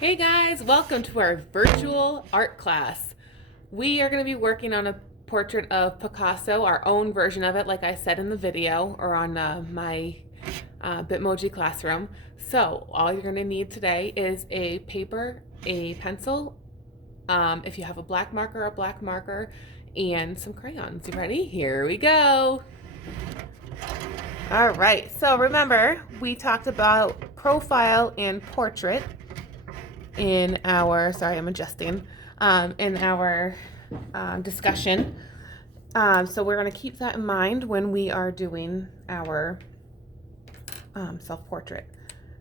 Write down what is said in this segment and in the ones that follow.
Hey guys, welcome to our virtual art class. We are going to be working on a portrait of Picasso, our own version of it, like I said in the video or on my Bitmoji classroom. So, all you're going to need today is a paper, a pencil, if you have a black marker, and some crayons. You ready? Here we go. All right, so remember, we talked about profile and portrait in our, sorry, I'm adjusting, in our discussion. So we're going to keep that in mind when we are doing our self-portrait.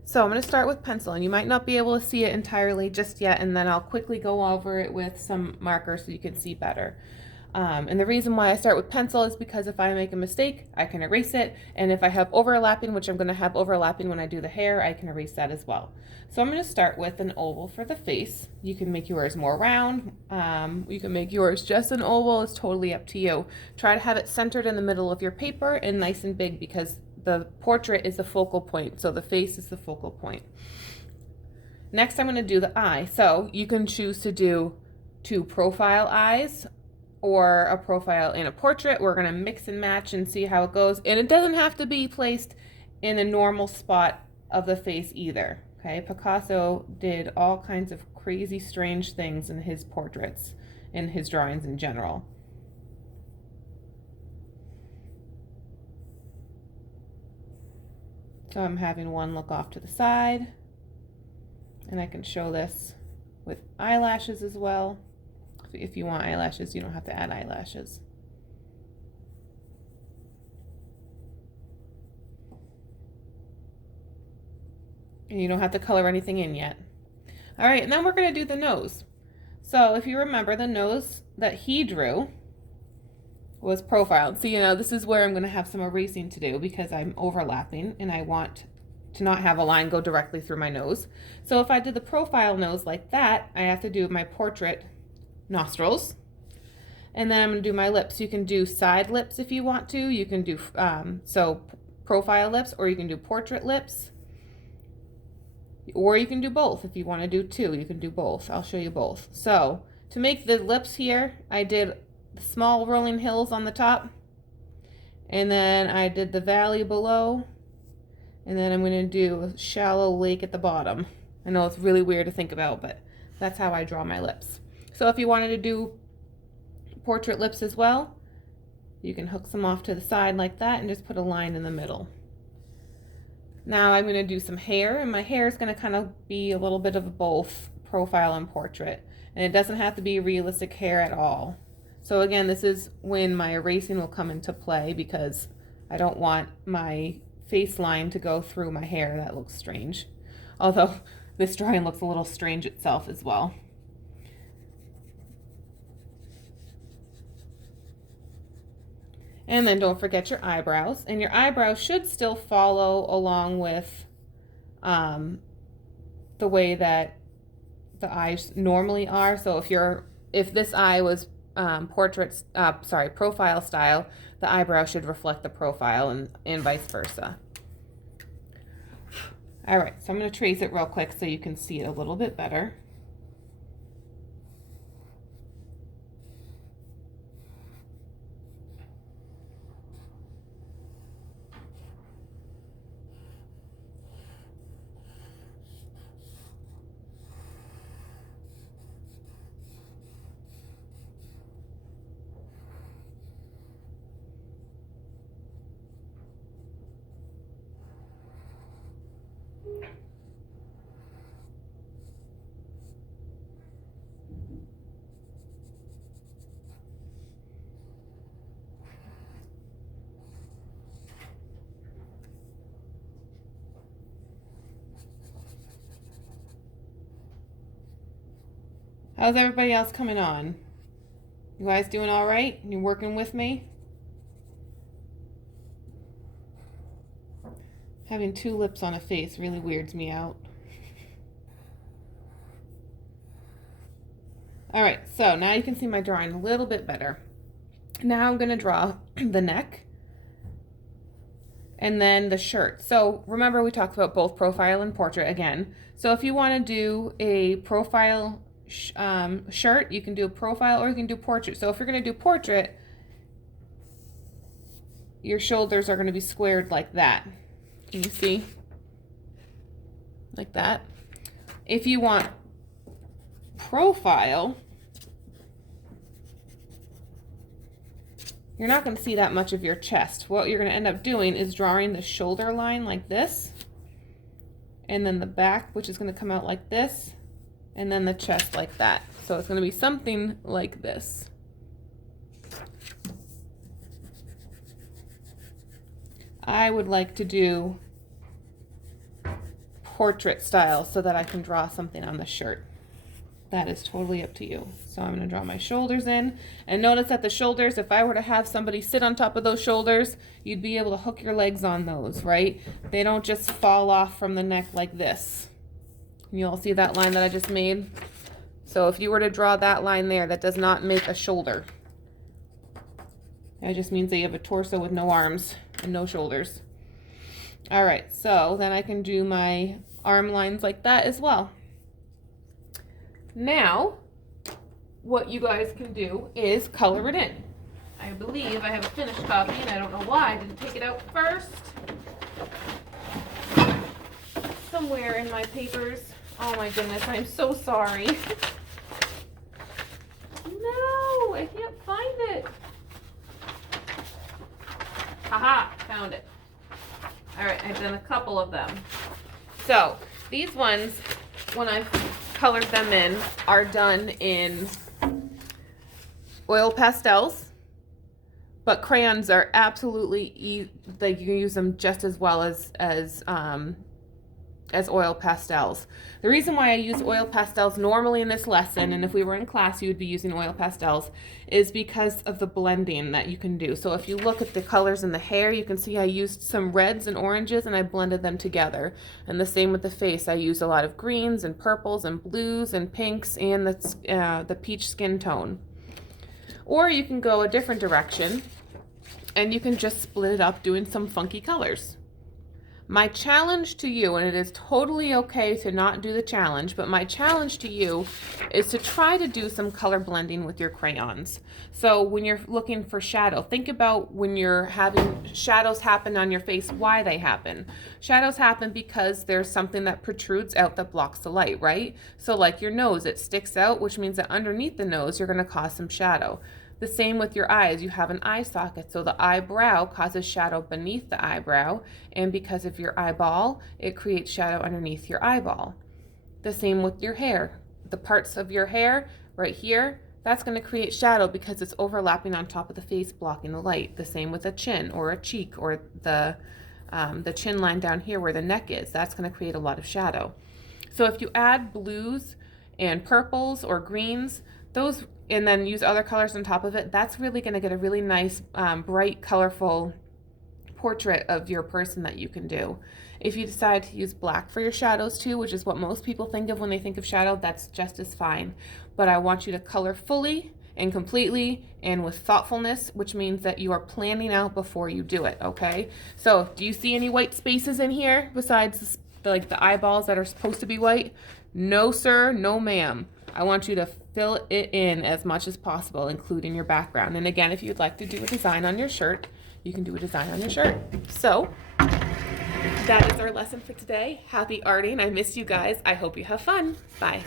So I'm going to start with pencil, and you might not be able to see it entirely just yet, and then I'll quickly go over it with some markers so you can see better. And the reason why I start with pencil is because if I make a mistake, I can erase it. And if I have overlapping, which I'm going to have overlapping when I do the hair, I can erase that as well. So I'm going to start with an oval for the face. You can make yours more round. You can make yours just an oval. It's totally up to you. Try to have it centered in the middle of your paper and nice and big because the portrait is the focal point. So the face is the focal point. Next, I'm going to do the eye. So you can choose to do two profile eyes or a profile and a portrait. We're going to mix and match and see how it goes. And it doesn't have to be placed in a normal spot of the face either. Okay, Picasso did all kinds of crazy, strange things in his portraits, in his drawings in general. So I'm having one look off to the side. And I can show this with eyelashes as well. If you want eyelashes, you don't have to add eyelashes. And you don't have to color anything in yet. All right, and then we're going to do the nose. So if you remember, the nose that he drew was profiled. So, this is where I'm going to have some erasing to do because I'm overlapping and I want to not have a line go directly through my nose. So if I did the profile nose like that, I have to do my portrait nostrils. And then I'm going to do my lips. You can do side lips if you want to. You can do profile lips, or you can do portrait lips. Or you can do both if you want to do two. You can do both. I'll show you both. So to make the lips here, I did small rolling hills on the top. And then I did the valley below. And then I'm going to do a shallow lake at the bottom. I know it's really weird to think about, but that's how I draw my lips. So if you wanted to do portrait lips as well, you can hook some off to the side like that and just put a line in the middle. Now I'm going to do some hair, and my hair is going to kind of be a little bit of both profile and portrait. And it doesn't have to be realistic hair at all. So again, this is when my erasing will come into play because I don't want my face line to go through my hair. That looks strange. Although this drawing looks a little strange itself as well. And then don't forget your eyebrows. And your eyebrows should still follow along with the way that the eyes normally are. So if this eye was profile style, the eyebrow should reflect the profile and vice versa. All right, so I'm going to trace it real quick so you can see it a little bit better. How's everybody else coming on? You guys doing all right? You working with me? Having two lips on a face really weirds me out. All right, so now you can see my drawing a little bit better. Now I'm going to draw the neck. and then the shirt. So remember we talked about both profile and portrait again. So if you want to do a profile shirt, you can do a profile or you can do portrait. So if you're going to do portrait, your shoulders are going to be squared like that. Can you see? Like that. If you want profile, you're not going to see that much of your chest. What you're going to end up doing is drawing the shoulder line like this, and then the back, which is going to come out like this, and then the chest like that. So it's going to be something like this. I would like to do portrait style so that I can draw something on the shirt. That is totally up to you. So I'm going to draw my shoulders in, and notice that the shoulders, if I were to have somebody sit on top of those shoulders, you'd be able to hook your legs on those, right? They don't just fall off from the neck like this. You all see that line that I just made? So if you were to draw that line there, that does not make a shoulder. That just means that you have a torso with no arms and no shoulders. All right, so then I can do my arm lines like that as well. Now, what you guys can do is color it in. I believe I have a finished copy, and I don't know why I didn't take it out first. Somewhere in my papers. Oh my goodness, I'm so sorry. No, I can't find it. Haha, found it. All right, I've done a couple of them. So these ones, when I've colored them in, are done in oil pastels, but crayons are absolutely like you can use them just as well as oil pastels. The reason why I use oil pastels normally in this lesson, and if we were in class you would be using oil pastels, is because of the blending that you can do. So if you look at the colors in the hair, you can see I used some reds and oranges and I blended them together. And the same with the face. I used a lot of greens and purples and blues and pinks and the peach skin tone. Or you can go a different direction and you can just split it up doing some funky colors. My challenge to you, and it is totally okay to not do the challenge, but my challenge to you is to try to do some color blending with your crayons. So when you're looking for shadow, think about when you're having shadows happen on your face, why they happen. Shadows happen because there's something that protrudes out that blocks the light, right? So like your nose, it sticks out, which means that underneath the nose, you're going to cause some shadow. The same with your eyes. You have an eye socket, so the eyebrow causes shadow beneath the eyebrow, and because of your eyeball, it creates shadow underneath your eyeball. The same with your hair. The parts of your hair right here, that's going to create shadow because it's overlapping on top of the face, blocking the light. The same with a chin or a cheek or the chin line down here where the neck is. That's going to create a lot of shadow. So if you add blues and purples or greens, those, and then use other colors on top of it, that's really going to get a really nice, bright, colorful portrait of your person that you can do. If you decide to use black for your shadows too, which is what most people think of when they think of shadow, that's just as fine. But I want you to color fully and completely and with thoughtfulness, which means that you are planning out before you do it, okay? So do you see any white spaces in here besides like the eyeballs that are supposed to be white? No, sir, no, ma'am. I want you to fill it in as much as possible, including your background. And again, if you'd like to do a design on your shirt, you can do a design on your shirt. So that is our lesson for today. Happy arting. I miss you guys. I hope you have fun. Bye.